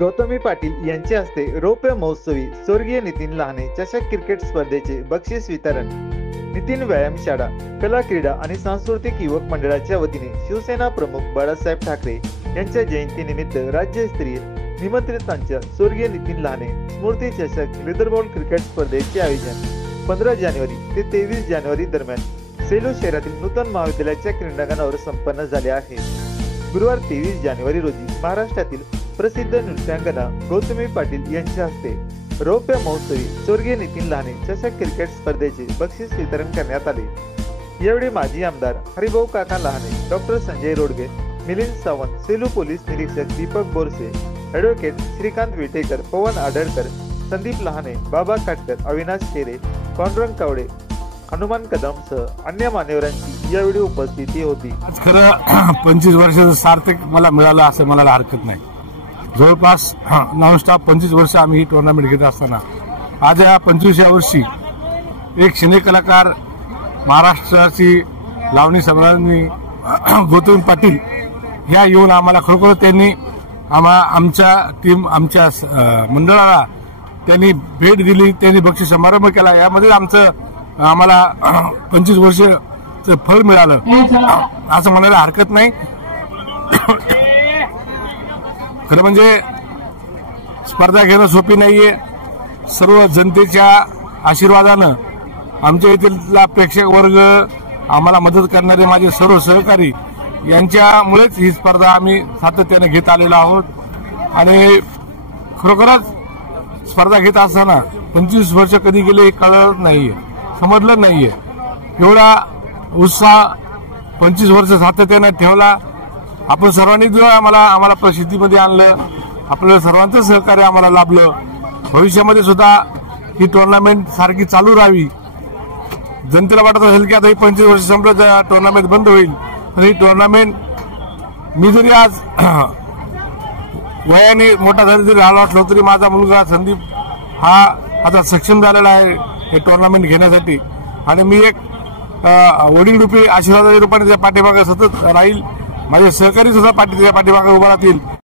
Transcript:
गौतमी पाटील यांच्या हस्ते रौप्य महोत्सवी स्वर्गीय नितीन लहाने चषक क्रिकेट स्पर्धेचे बक्षीस वितरण। नितीन व्यायाम शाळा, कला क्रीडा आणि सांस्कृतिक युवक मंडळाच्या वतीने शिवसेना प्रमुख बाळासाहेब ठाकरे यांच्या जयंतीनिमित्त राज्यस्तरीय निमंत्रितांच्या स्वर्गीय नितीन लहाने स्मृती चषक लेदरबॉल क्रिकेट स्पर्धेचे आयोजन 15 जानेवारी ते 23 जानेवारी दरम्यान सेलू शहरातील नूतन महाविद्यालयाच्या क्रीडांगणावर संपन्न झाले आहे। गुरुवार 23 जानेवारी रोजी महाराष्ट्रातील प्रसिद्ध नृत्यांगना गौतमी पाटील यांच्या हस्ते रौप्य महोत्सवी स्वर्गीय नितीन लहाने चषक क्रिकेट स्पर्धेचे बक्षीस वितरण करण्यात आले। यावेळी माजी आमदार हरिभाऊ काका लहाने, डॉक्टर संजय रोडगे, मिलिंद सावंत, सेलू पोलीस निरीक्षक दीपक बोरसे, ॲडव्होकेट श्रीकांत विटेकर, पवन आडळकर, संदीप लहाने, बाबा काटकर, अविनाश खेरे, पांडुरंग कावडे, हनुमान कदम सह अन्य मान्यवरांची यावेळी उपस्थिती होती। खरं 25 वर्षाचं सार्थक मला मिळालं असं मला हरकत नाही। जवळपास नॉनस्टॉप 25 वर्ष आम्ही ही टुर्नामेंट घेत असताना आज या 25व्या वर्षी एक सिने कलाकार, महाराष्ट्राची लावणी सम्राज्ञी गौतमी पाटील ह्या येऊन आम्हाला खरोखर त्यांनी आमच्या टीम, आमच्या मंडळाला त्यांनी भेट दिली, त्यांनी बक्षीस समारंभ केला। यामध्ये आम्हाला 25 वर्षाचं फळ मिळालं असं म्हणायला हरकत नाही। खरं म्हणजे स्पर्धा घेणं सोपी नाहीये। सर्व जनतेच्या आशीर्वादानं आमच्या येथील प्रेक्षक वर्ग, आम्हाला मदत करणारे माझे सर्व सहकारी यांच्यामुळेच ही स्पर्धा आम्ही सातत्याने घेत आलेलो आहोत। आणि खरोखरच स्पर्धा घेत असताना 25 वर्ष कधी गेले हे कळलं नाहीये, समजलं नाहीये। एवढा उत्साह 25 वर्ष सातत्याने ठेवला। आपण सर्वांनी जो आम्हाला प्रसिद्धीमध्ये आणलं, आपल्या सर्वांचं सहकार्य आम्हाला लाभलं। भविष्यामध्ये सुद्धा ही टुर्नामेंट सारखी चालू राहावी। जनतेला वाटत असेल की आता ही 25 वर्ष संपलं, टुर्नामेंट बंद होईल, तर ही टुर्नामेंट मी जरी आज वयाने मोठा जरी झाला असलो तरी माझा मुलगा संदीप हा आता सक्षम झालेला आहे हे टुर्नामेंट घेण्यासाठी। आणि मी एक वडीलरूपी आशीर्वादाच्या रूपाने त्या पाठीमागे सतत राहील। माझे सहकारी सुद्धा पाठीमागे उभा राहतील।